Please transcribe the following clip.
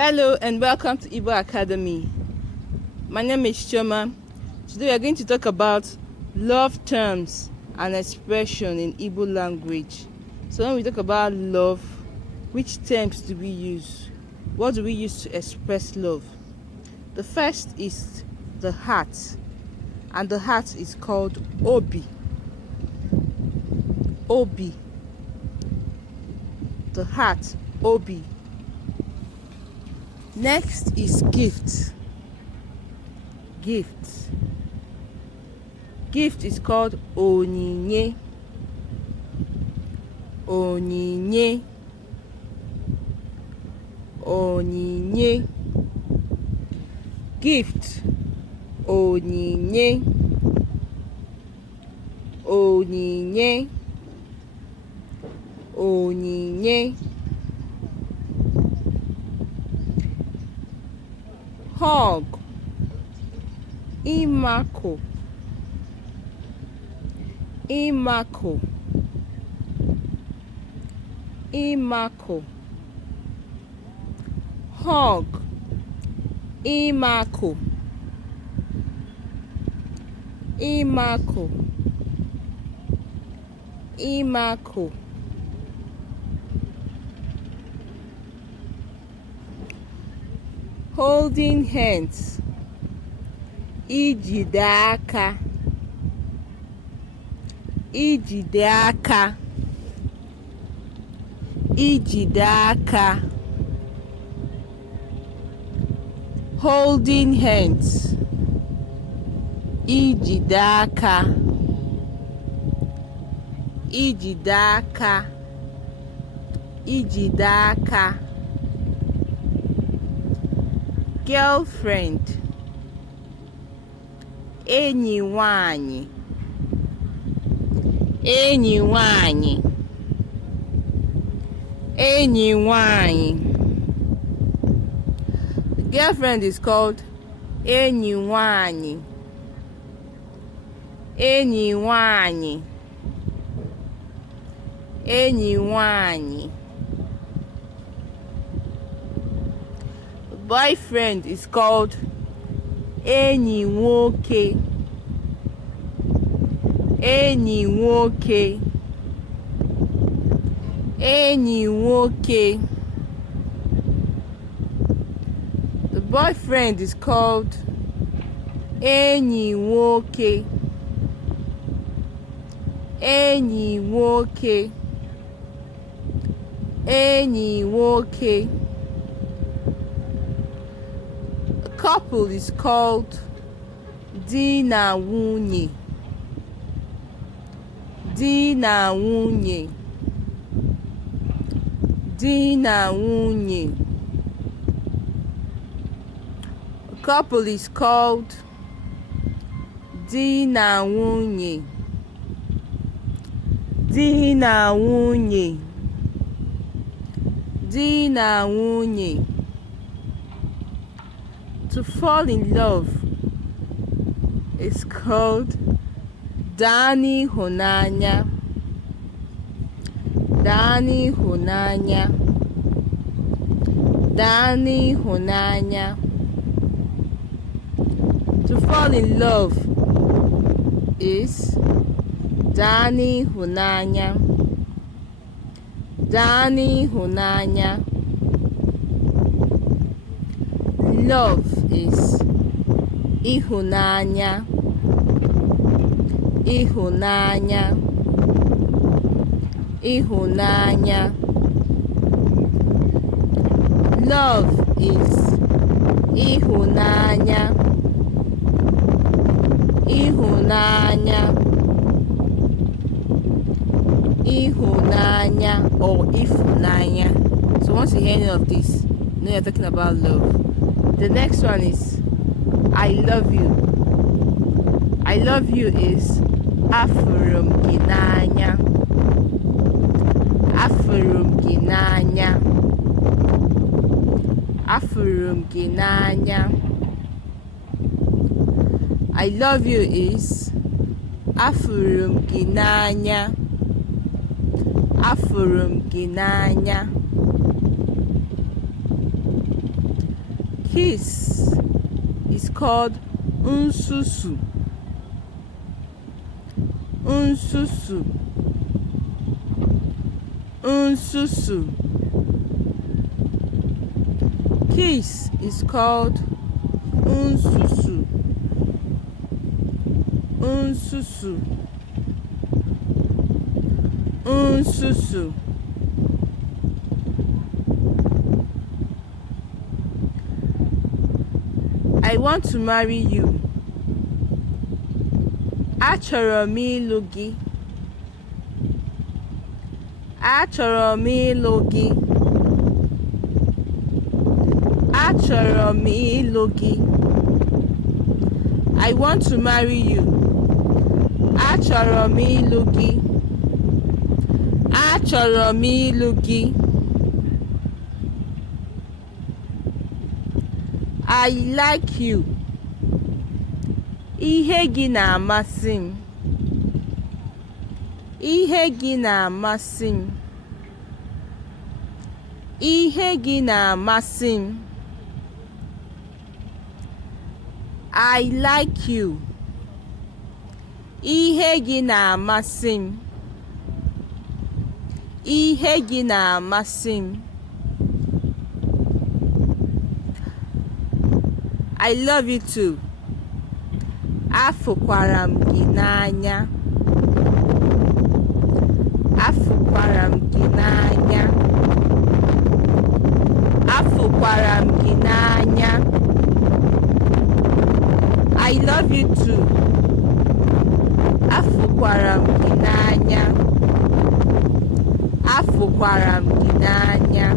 Hello and welcome to Igbo Academy. My name is Choma. Today we are going to talk about love terms and expression in Igbo language. So when we talk about love, which terms do we use? What do we use to express love? The first is the heart, and the heart is called Obi. Obi. The heart, Obi. Next is gift. Gift. Gift is called Onyinye. Onyinye. Onyinye. Gift. Onyinye. Onyinye. Onyinye. Hug. Imako. Imako. Imako. Hug. Imako. Imako. Imako. Holding hands. Ijide aka. Ijide aka. Ijide aka. Holding hands. Ijide aka. Ijide aka. Ijide aka. Girlfriend. Enyi nwanyị. Enyi nwanyị. Enyi nwanyị. The girlfriend is called enyi nwanyị. Enyi nwanyị. Enyi nwanyị. Boyfriend is called enyi nwoke. Enyi nwoke. Enyi nwoke. The boyfriend is called enyi nwoke. Enyi nwoke. Enyi nwoke. Couple is called di na nwunye. Di na nwunye. Di na nwunye. Couple is called di na nwunye. Di na nwunye. Di na nwunye. To fall in love is called Dani Honanya. Dani Honanya. Dani Honanya. To fall in love is Dani Honanya. Dani Honanya. Love is Ihunanya. Ihunanya. Ihunanya. Love is Ihunanya. Ihunanya. Ihunanya or Ifunanya. So once you hear any of this, you know you're talking about love. The next one is I love you. I love you is Afurum Ginanya. Afurum Ginanya. Afurum Ginanya. I love you is Afurum Ginanya. Afurum Ginanya. Kiss is called unsusu. Unsusu. Unsusu. Kiss is called unsusu. Unsusu. Unsusu. I want to marry you. Achọrọ m ịlụ gị. Achọrọ m ịlụ gị. Achọrọ m ịlụ gị. I want to marry you. Achọrọ m ịlụ gị. Achọrọ m ịlụ gị. I like you. Ihe gị na-amasị m. Ihe gị na-amasị m. Ihe gị na-amasị m. I like you. Ihe gị na-amasị m. Ihe gị na-amasị m. I love you too. Afụkwara m gị n'anya. Afụkwara m gị n'anya. Afụkwara m gị n'anya. I love you too. Afụkwara m gị n'anya. Afụkwara m gị n'anya.